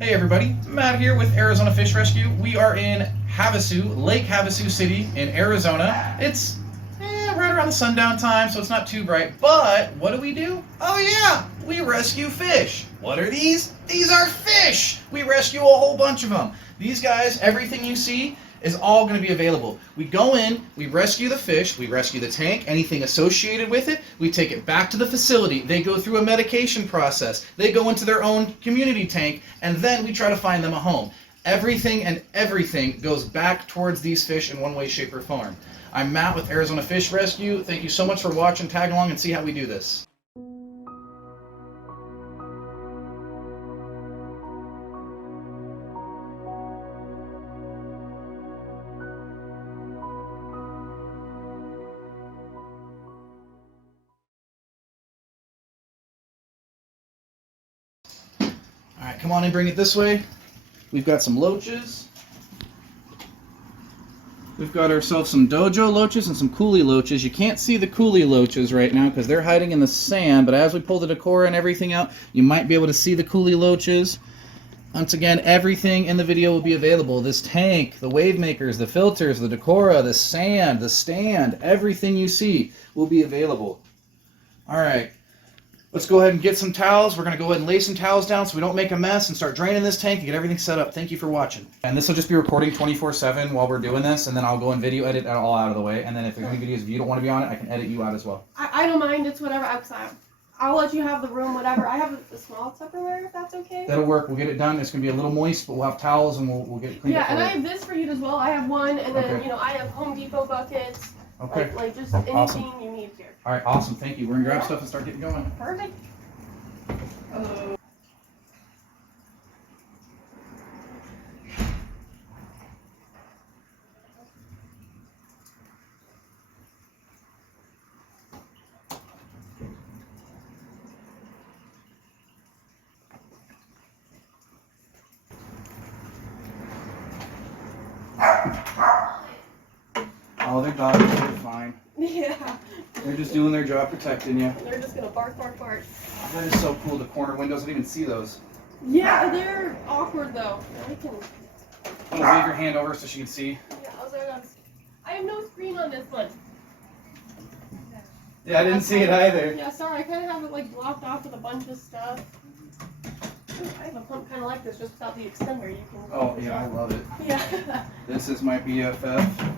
Hey everybody, Matt here with Arizona Fish Rescue. We are in Havasu, Lake Havasu City in Arizona. It's right around the sundown time, so it's not too bright. But what do? Oh yeah, we rescue fish. What are these? These are fish. We rescue a whole bunch of them. These guys, everything you see is all going to be available. We go in, we rescue the fish, we rescue the tank, anything associated with it, we take it back to the facility. They go through a medication process. They go into their own community tank, and then we try to find them a home. Everything goes back towards these fish in one way, shape, or form. I'm Matt with Arizona Fish Rescue. Thank you so much for watching. Tag along and see how we do this. All right, come on and bring it this way. We've got some loaches. We've got ourselves some dojo loaches and some coolie loaches. You can't see the coolie loaches right now because they're hiding in the sand, but as we pull the decora and everything out, you might be able to see the coolie loaches. Once again, everything in the video will be available. This tank, the wave makers, the filters, the decora, the sand, the stand, everything you see will be available. All right. Let's go ahead and get some towels. We're going to go ahead and lay some towels down so we don't make a mess and start draining this tank and get everything set up. Thank you for watching. And this will just be recording 24/7 while we're doing this, and then I'll go and video edit it all out of the way. And then if there's any videos, if you don't want to be on it, I can edit you out as well. I don't mind. It's whatever. I'll let you have the room, whatever. I have the small Tupperware, if that's okay. That'll work. We'll get it done. It's going to be a little moist, but we'll have towels and we'll get it cleaned up. Yeah, and I have this for you as well. I have one, and then, I have Home Depot buckets. Okay. Like just anything you need here. All right, awesome. Thank you. We're going to grab stuff and start getting going. Perfect. Oh, their dogs are fine. Yeah. They're just doing their job protecting you. They're just going to bark, bark, bark. That is so cool. The corner windows, I didn't even see those. Yeah, they're awkward, though. I can... I'm gonna wave your hand over so she can see. Yeah, I have no screen on this one. Yeah, I didn't see it either. Yeah, sorry. I kind of have it, blocked off with a bunch of stuff. I have a pump kind of like this, just without the extender. You can. Oh yeah, I love it. Yeah. This is my BFF.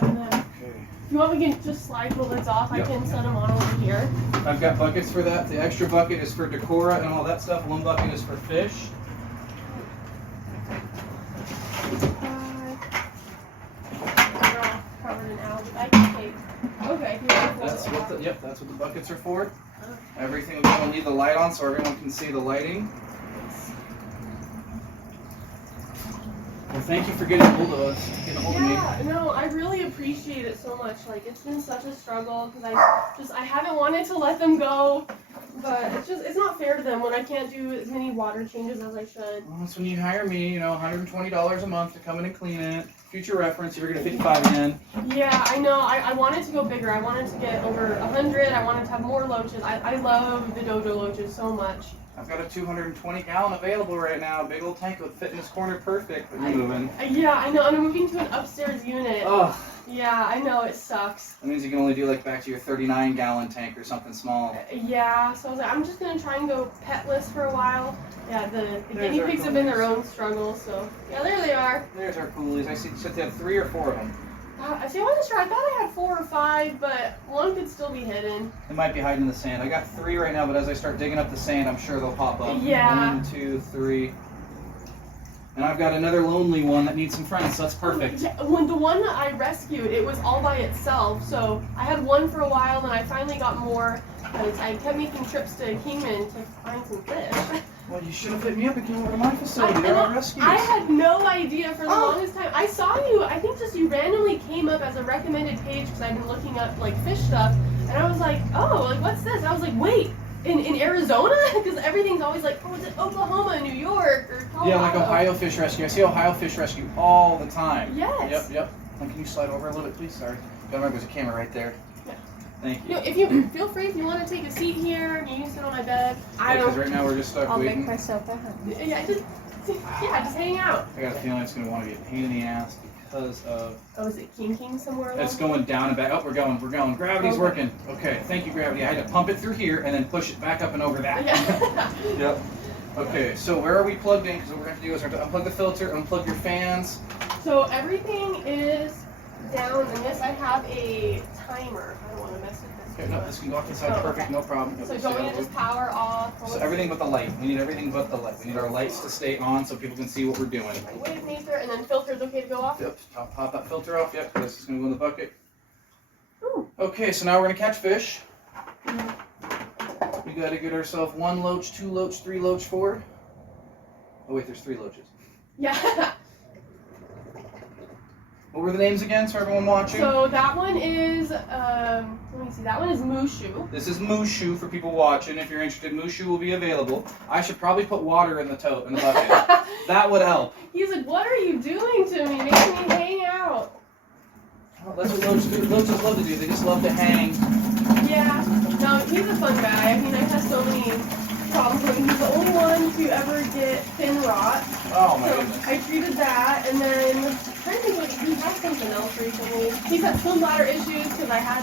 And then, Okay. if you want, we can just slide the lids off. Yep. I can set them on over here. I've got buckets for that. The extra bucket is for decora and all that stuff. One bucket is for fish. They're all covered in algae. I can take. Okay. That's what the buckets are for. Everything we're gonna leave the light on so everyone can see the lighting. Well, thank you for getting a hold of us, getting a hold of me. Yeah, no, I really appreciate it so much. It's been such a struggle because I haven't wanted to let them go, but it's not fair to them when I can't do as many water changes as I should. Well, that's when you hire me, $120 a month to come in and clean it. Future reference, you're gonna 55 again. Yeah, I know. I wanted to go bigger. I wanted to get over 100. I wanted to have more loaches. I love the dojo loaches so much. I've got a 220-gallon available right now. Big old tank would fit in this corner perfect. But you're moving. Yeah, I know. And I'm moving to an upstairs unit. Ugh. Yeah, I know. It sucks. That means you can only do back to your 39-gallon tank or something small. Yeah, so I was like, I'm just going to try and go petless for a while. Yeah, the guinea pigs have been their own struggle, so yeah, there they are. There's our coolies. I see you said they have 3 or 4 of them. I see. I wasn't sure. I thought I had 4 or 5, but one could still be hidden. It might be hiding in the sand. I got 3 right now, but as I start digging up the sand, I'm sure they'll pop up. Yeah. 1, 2, 3. And I've got another lonely one that needs some friends, so that's perfect. Yeah, when the one that I rescued, it was all by itself. So I had one for a while, and I finally got more because I kept making trips to Kingman to find some fish. Well, you should have hit me up and came over to my facility. They're all rescues. I had no idea for the longest time. I saw you. I think you randomly came up as a recommended page because I've been looking up fish stuff, and I was like, oh, what's this? I was like, wait. In Arizona? Because everything's always it's in Oklahoma, New York, or Colorado. Yeah, Ohio Fish Rescue. I see Ohio Fish Rescue all the time. Yes. Yep. Can you slide over a little bit, please? Sorry. Gotta remember there's a camera right there. Yeah. Thank you. If you feel free, if you want to take a seat here, you can sit on my bed. Because right now we're just stuck I'll waiting. make myself at home. Yeah, Yeah, just hang out. I got a feeling it's going to want to be a pain in the ass because of... Oh, is it kinking somewhere? It's going down and back. Oh, we're going. Gravity's working. Okay, thank you, gravity. I had to pump it through here and then push it back up and over that. Yeah. Yep. Okay, so where are we plugged in? Because what we're going to do is we're going to unplug the filter, unplug your fans. So everything is down, and yes, I have a timer. I don't want to mess with this. Okay, no, this can go off to the side. Perfect, no problem. So do you want me to just power off? So everything but the light. We need everything but the light. We need our lights to stay on so people can see what we're doing. Wave meter, and then filter's okay to go off? Yep, pop that filter off. Yep, this is going to go in the bucket. Ooh. Okay, so now we're going to catch fish. We got to get ourselves 1 loach, 2 loach, 3 loach, 4. Oh wait, there's 3 loaches. Yeah. What were the names again, so everyone watching? So that one is, let me see, that one is Mushu. This is Mushu for people watching. If you're interested, Mushu will be available. I should probably put water in the bucket. That would help. He's like, what are you doing to me? Making me hang out. Oh, that's what loaches do. Loaches love to do. They just love to hang. Yeah. No, he's a fun guy. I mean, I've had so many problems with him. He's the only one to ever get fin rot. Oh my So goodness. I treated that, and then I'm trying to think, like, he had something else recently. He's had swim bladder issues because I had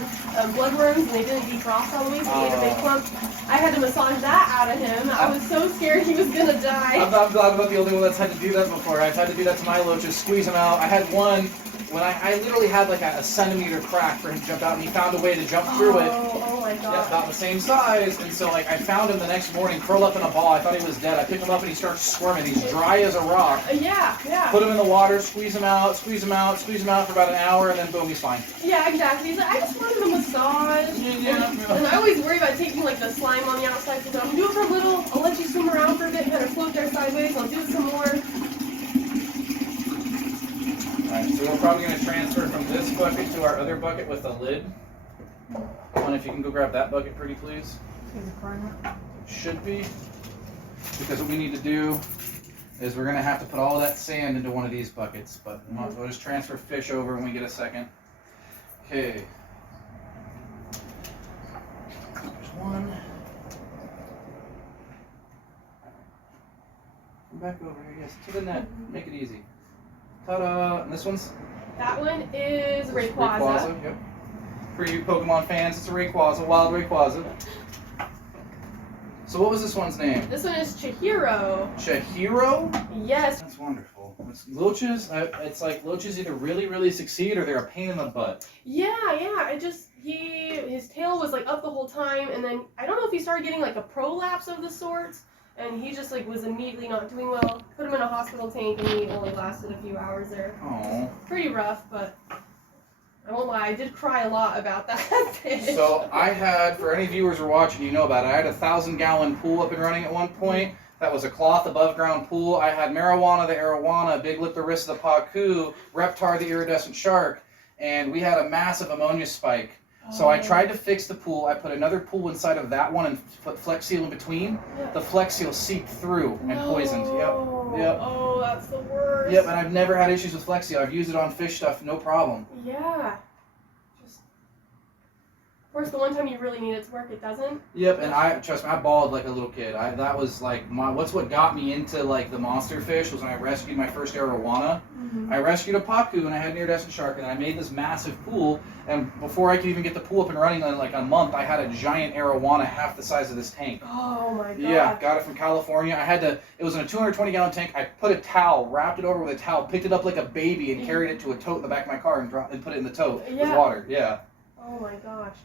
bloodworms and they didn't defrost all the way, so he ate a big clump. I had to massage that out of him. I was so scared he was gonna die. I'm glad I'm not the only one that's had to do that before. I've had to do that to my loaches, squeeze them out. I had one when I literally had like a centimeter crack for him to jump out, and he found a way to jump through it. Oh my god. Yeah, about the same size, and so like I found him the next morning, curled up in a ball. I thought he was dead. I picked him up and he starts squirming. He's dry as a rock. Yeah. Put him in the water, squeeze him out for about an hour, and then boom, he's fine. Yeah, exactly. He's like, I just wanted a massage. Yeah. And I always worry about taking like the slime on the outside. So I'm do it for a little. I'll let you swim around for a bit, kind of float there sideways. I'll do it some more. Alright, so we're probably going to transfer from this bucket to our other bucket with a lid. One, if you can go grab that bucket pretty please. Should be. Because what we need to do is we're going to have to put all of that sand into one of these buckets. But we'll just transfer fish over when we get a second. Okay. There's one. Come back over here, yes, to the net. Make it easy. Ta-da! And this one's? That one is Rayquaza. Yep. For you Pokemon fans, it's a Rayquaza, wild Rayquaza. So what was this one's name? This one is Chihiro. Chihiro? Yes. That's wonderful. It's Loaches, it's like Loaches either really, really succeed or they're a pain in the butt. Yeah. His tail was like up the whole time, and then I don't know if he started getting like a prolapse of the sorts, and he just like was immediately not doing well. Put him in a hospital tank, and he only lasted a few hours there. Oh. Pretty rough, but I won't lie, I did cry a lot about that fish. So I had, for any viewers who are watching, you know about it, I had a 1,000-gallon pool up and running at one point. That was a cloth above ground pool. I had Marijuana the arowana, Big Lip the Wrist the Pacu, Reptar the iridescent shark, and we had a massive ammonia spike. So I tried to fix the pool. I put another pool inside of that one and put Flex Seal in between. Yeah. The Flex Seal seeped through and poisoned. Yep. Oh, that's the worst. Yep, and I've never had issues with Flex Seal. I've used it on fish stuff, no problem. Yeah. Of course, the one time you really need it to work, it doesn't. Yep, and trust me, I bawled like a little kid. That was like what got me into like the monster fish was when I rescued my first arowana. I rescued a Pacu and I had an iridescent shark, and I made this massive pool. And before I could even get the pool up and running in like a month, I had a giant arowana half the size of this tank. Oh my god. Yeah, got it from California. It was in a 220-gallon tank. I put a towel, wrapped it over with a towel, picked it up like a baby, and carried it to a tote in the back of my car and put it in the tote with water. Yeah. Oh my gosh.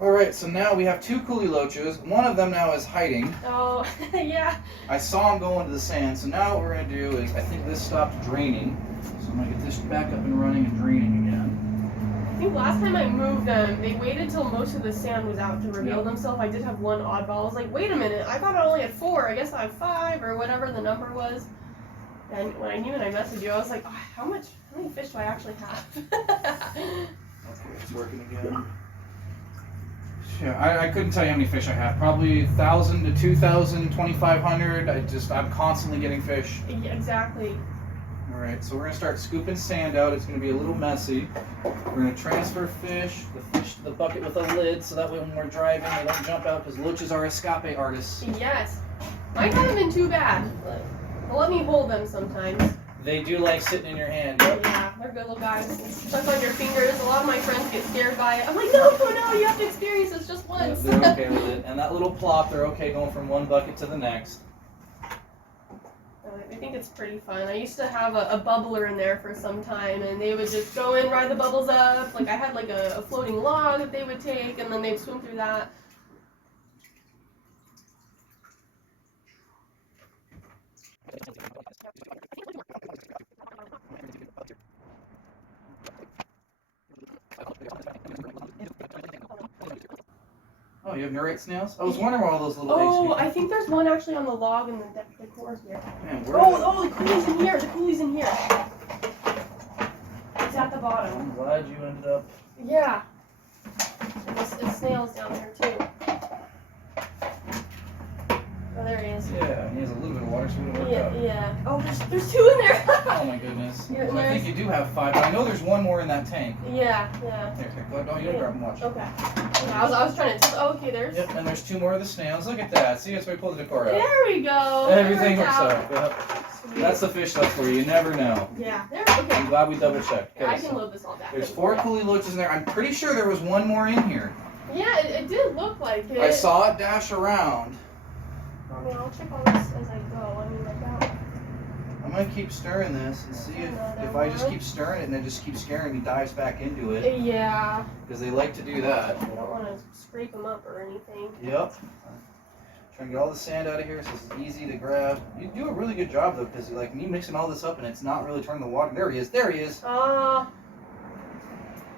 All right, so now we have 2 coolie loaches. One of them now is hiding. Oh, yeah. I saw him go into the sand, so now what we're going to do is, I think this stopped draining. So I'm going to get this back up and running and draining again. I think last time I moved them, they waited till most of the sand was out to reveal themselves. I did have one oddball. I was like, wait a minute, I thought I only had 4. I guess I have 5 or whatever the number was. And when I knew and I messaged you, I was like, oh, how many fish do I actually have? Okay, it's working again. Yeah, I couldn't tell you how many fish I have. Probably 1,000 to 2,000, 2,500. I'm constantly getting fish. Yeah, exactly. All right, so we're gonna start scooping sand out. It's gonna be a little messy. We're gonna transfer the fish to the bucket with a lid, so that way when we're driving, they don't jump out, because Loaches are escape artists. Yes. Mine haven't been too bad. But They'll let me hold them sometimes. They do like sitting in your hand. Yeah, they're good little guys. Stuck on your fingers. A lot of my friends get scared by it. I'm like, no, you have to experience this just once. They're okay with it. And that little plop, they're okay going from one bucket to the next. I think it's pretty fun. I used to have a bubbler in there for some time, and they would just go in, ride the bubbles up. Like I had like a floating log that they would take, and then they'd swim through that. Oh, you have Nurate snails? I was wondering where all those little eggs Oh, came I think there's one actually on the log in the decor here. Man, where Oh, the coolie's in here. The coolie's in here. It's at the bottom. I'm glad you ended up. Yeah. And there's snails down there too. Oh, there he is. Yeah, he has a little bit of water, so it would work out. Yeah. Oh, there's two in there. Oh my goodness. Here, So I think you do have 5, but I know there's one more in that tank. Yeah. Here, go, no, you don't grab them, watch. Okay. Yeah, I was trying to. Oh, okay, there's. Yep, and there's 2 more of the snails. Look at that. See, that's why we pulled the decor out. There we go. Everything It works out. Yep. Sweet. That's the fish stuff for you. You never know. Yeah. There. I'm Okay. glad we double checked. I can load this all back. There's 4 coolie loaches in there. I'm pretty sure there was one more in here. Yeah, it did look like it. I saw it dash around. I mean, I'll check all this as I go. I mean, like that. I'm gonna keep stirring this and see if I just keep stirring it and it just keeps scaring me, dives back into it. Yeah. Because they like to do that. I don't want to scrape them up or anything. Yep. Trying to get all the sand out of here so it's easy to grab. You do a really good job though, because like me mixing all this up and it's not really turning the water. There he is. There he is. Yeah,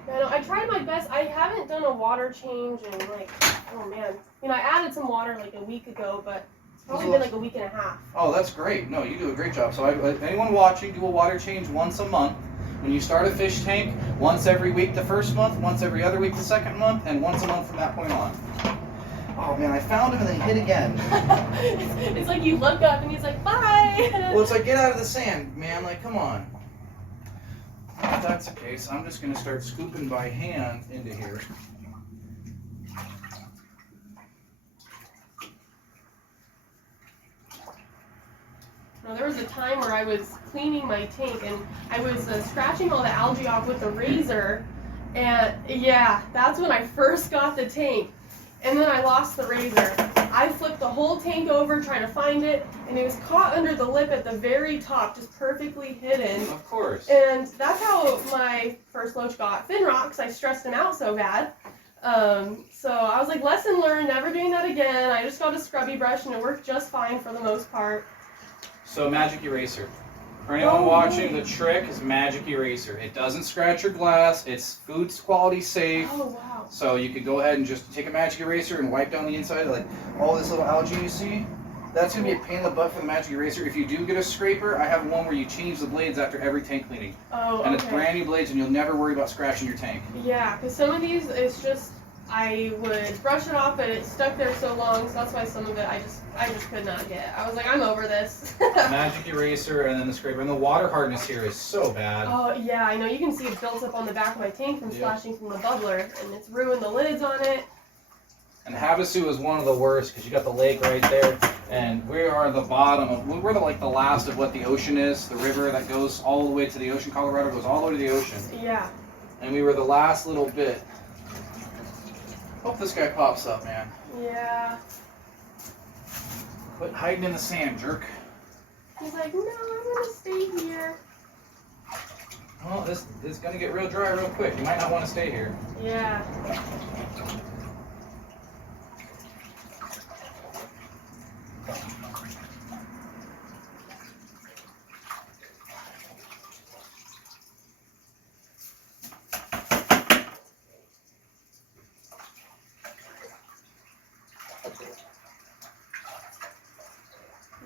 no, I tried my best. I haven't done a water change in like, oh man. You know, I added some water like a week ago, but it's probably been like a week and a half. Oh, that's great. No, you do a great job. So anyone watching, do a water change once a month. When you start a fish tank, once every week the first month, once every other week the second month, and once a month from that point on. Oh man, I found him and then he hit again. It's like you look up and he's like, bye! Well, it's like, get out of the sand, man. Like, come on. If that's the case, I'm just going to start scooping by hand into here. Now, there was a time where I was cleaning my tank and I was scratching all the algae off with a razor, and yeah, that's when I first got the tank, and then I lost the razor. I flipped the whole tank over trying to find it, and it was caught under the lip at the very top, just perfectly hidden. Of course. And that's how my first loach got fin rocks. I stressed him out so bad. So I was like, lesson learned, never doing that again. I just got a scrubby brush and it worked just fine for the most part. So magic eraser. For anyone watching, the trick is magic eraser. It doesn't scratch your glass. It's food quality safe. Oh, wow. So you could go ahead and just take a magic eraser and wipe down the inside, like all this little algae you see. That's going to be a pain in the butt for the magic eraser. If you do get a scraper, I have one where you change the blades after every tank cleaning. Oh, okay. And it's brand new blades and you'll never worry about scratching your tank. Yeah, because some of these, it's just, I would brush it off, but it stuck there so long, so that's why some of it I just could not get. I was like, I'm over this. Magic eraser and then the scraper. And the water hardness here is so bad. Oh, yeah, I know. You can see it built up on the back of my tank from splashing from the bubbler, and it's ruined the lids on it. And Havasu is one of the worst because you got the lake right there, and we are the bottom of, we're the last of what the ocean is. The river that goes all the way to the ocean. Colorado goes all the way to the ocean. Yeah. And we were the last little bit. Hope this guy pops up, man. Yeah. Quit hiding in the sand, jerk. He's like, no, I'm gonna stay here. Well, this is gonna get real dry real quick. You might not want to stay here. Yeah.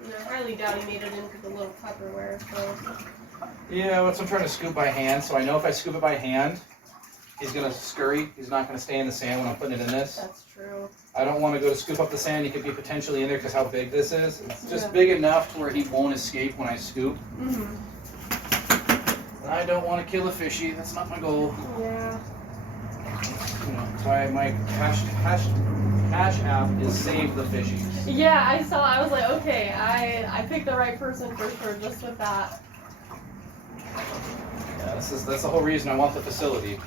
I highly doubt he made it into the little Tupperware, so. Yeah, that's what I'm trying to scoop by hand. So I know if I scoop it by hand, he's gonna scurry. He's not gonna stay in the sand when I'm putting it in this. That's true. I don't want to go to scoop up the sand. He could be potentially in there because how big this is. It's just big enough to where he won't escape when I scoop. Mm-hmm. I don't want to kill a fishy. That's not my goal. Yeah. You know, that's why my cash app is save the fishies. Yeah, I saw. I was like, okay, I picked the right person for sure, just with that. Yeah, that's the whole reason I want the facility.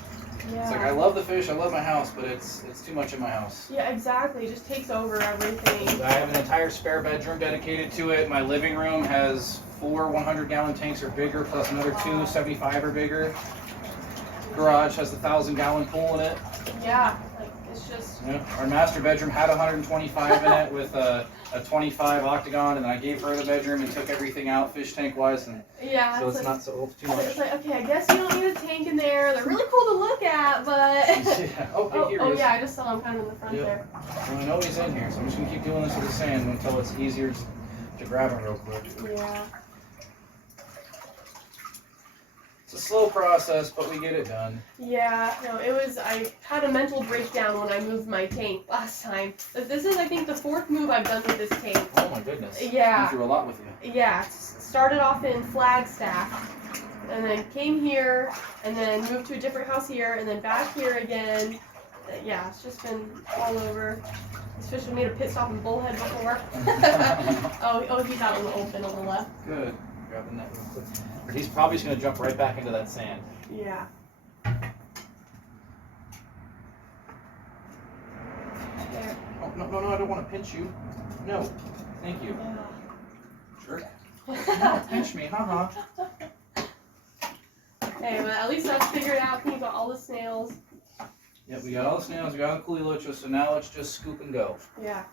Yeah. It's like I love the fish, I love my house, but it's too much in my house. Yeah, exactly. It just takes over everything. I have an entire spare bedroom dedicated to it. My living room has 4 100-gallon tanks or bigger, plus another 2 75 or bigger. Garage has the 1,000-gallon pool in it. Yeah, like it's just. Yeah. Our master bedroom had 125 in it with a 25 octagon, and I gave her the bedroom and took everything out fish tank wise, and Yeah. so it's not so too much. It's like, okay, I guess you don't need a tank in there. They're really cool to look at, but. Yeah. Okay, here he is. Yeah, I just saw him kind of in the front there. Well, I know he's in here, so I'm just gonna keep doing this with the sand until it's easier to grab him real quick. Yeah. It's a slow process, but we get it done. Yeah, no, it was, I had a mental breakdown when I moved my tank last time. But this is, I think, the 4th move I've done with this tank. Oh my goodness. Yeah. Been through a lot with you. Yeah, started off in Flagstaff, and then came here, and then moved to a different house here, and then back here again. Yeah, it's just been all over. This fish have made a pit stop in Bullhead before. oh, he's out in the open on the left. Good. Grab the net real quick. But he's probably just gonna jump right back into that sand. Yeah. There. Oh, no, I don't want to pinch you. No. Thank you. Yeah. Jerk. No, pinch me, haha. Hey, but at least that's figured out. We've got all the snails. Yep, we got all the snails, we got all the coolie loaches, so now let's just scoop and go. Yeah.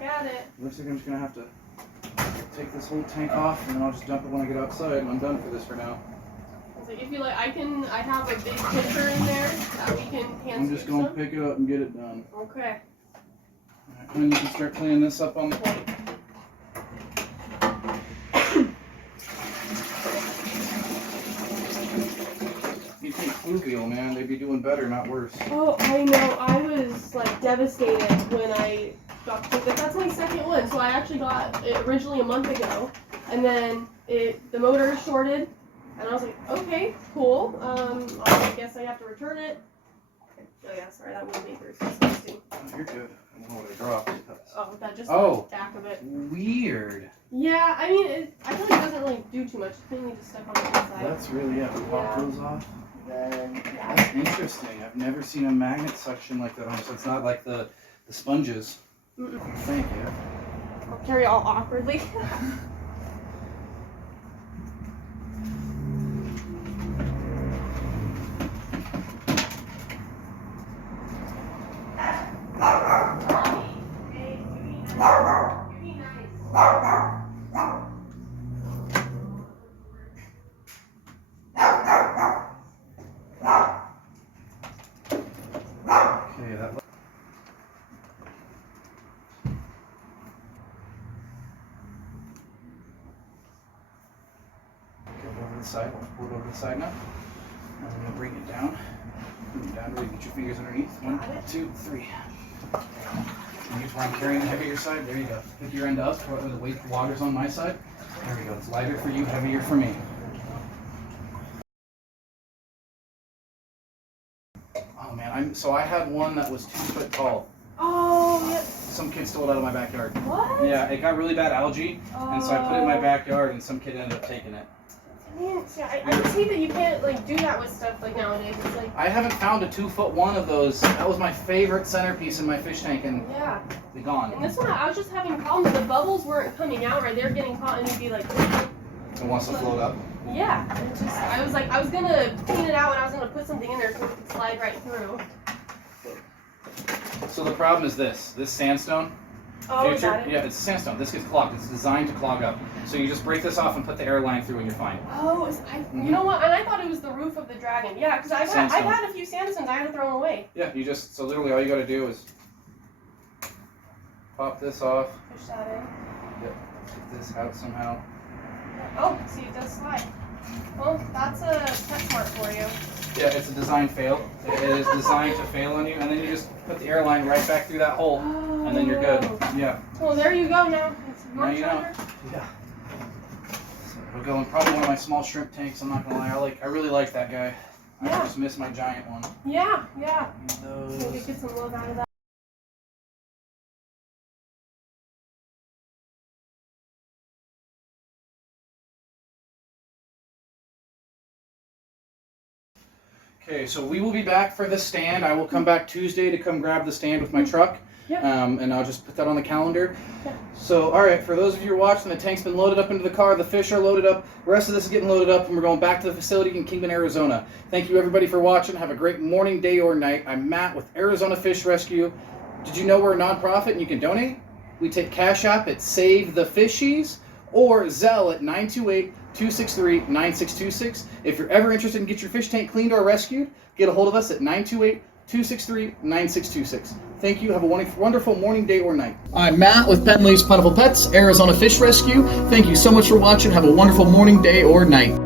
Got it. Looks like I'm just gonna have to take this whole tank off, and then I'll just dump it when I get outside, and I'm done for this for now. I was like, if you like, I have a big pitcher in there that we can hand I'm just gonna pick it up and get it done. Okay. Alright, and you can start cleaning this up on the Okay. You think fluvial, man, they'd be doing better, not worse. Oh, I know. I was like devastated when I got the that's my 2nd one. So I actually got it originally a month ago, and then the motor shorted, and I was like, okay, cool. I guess I have to return it. Oh yeah, sorry, that would make it disgusting. Oh, you're good. I don't know what I dropped. Oh, that just Oh. the back of it. Weird. Yeah, I mean, I feel like it doesn't really do too much. It's mainly just stuck on the inside. That's really, yeah, pop Yeah. those off. Then, yeah. That's interesting. I've never seen a magnet suction like that on, so it's not like the sponges. Mm-mm. Thank you. I'll carry all awkwardly. Okay, that. Get it over to the side. I'll pull it over to the side now. And I'm gonna bring it down. Bring it down. Really get your fingers underneath. 1, 2, 3. And here's where I'm carrying the heavier side. There you go. Pick your end up. Where the weight water's on my side. There we go. It's lighter for you, heavier for me. Oh man, so I had one that was 2 foot tall. Oh, yep. Some kid stole it out of my backyard. What? Yeah, it got really bad algae, and so I put it in my backyard, and some kid ended up taking it. Man, see, I just hate that you can't like do that with stuff like nowadays. It's like I haven't found a 2 foot one of those. That was my favorite centerpiece in my fish tank, and yeah. they're gone. And this one, I was just having problems. The bubbles weren't coming out right. They were getting caught, and it'd be like. It wants to float up. Yeah. It's just, I was like, I was gonna clean it out, and I was gonna put something in there so it could slide right through. So the problem is this sandstone, Oh, got it. Yeah, it's sandstone. This gets clogged. It's designed to clog up. So you just break this off and put the air line through and you're fine. Oh, you know what? And I thought it was the roof of the Dragon. Yeah, because I've Sandstone. had a few sandstones I had to throw them away. Yeah, so literally all you got to do is pop this off. Push that in. Yep. Get this out somehow. Oh, see, it does slide. Well, that's a test mark for you. Yeah, it's a design fail. It is designed to fail on you, and then you just put the air line right back through that hole, and then you're good. Yeah. Well, there you go now. It's Now you know. stronger. Yeah. So it'll go in probably one of my small shrimp tanks. I'm not gonna lie. I really like that guy. Yeah. I just miss my giant one. Yeah, yeah. Those. Maybe get some love out of that. Okay, so we will be back for the stand. I will come back Tuesday to come grab the stand with my truck. Yep. And I'll just put that on the calendar. Yeah. So, all right, for those of you who are watching, the tank's been loaded up into the car. The fish are loaded up. The rest of this is getting loaded up, and we're going back to the facility in Kingman, Arizona. Thank you, everybody, for watching. Have a great morning, day, or night. I'm Matt with Arizona Fish Rescue. Did you know we're a nonprofit and you can donate? We take Cash App at Save the Fishies or Zelle at 928-263-9626. If you're ever interested in get your fish tank cleaned or rescued, get a hold of us at 928-263-9626. Thank you. Have a wonderful morning, day, or night. I'm Matt with Pendley's Plentiful Pets, Arizona Fish Rescue. Thank you so much for watching. Have a wonderful morning, day, or night.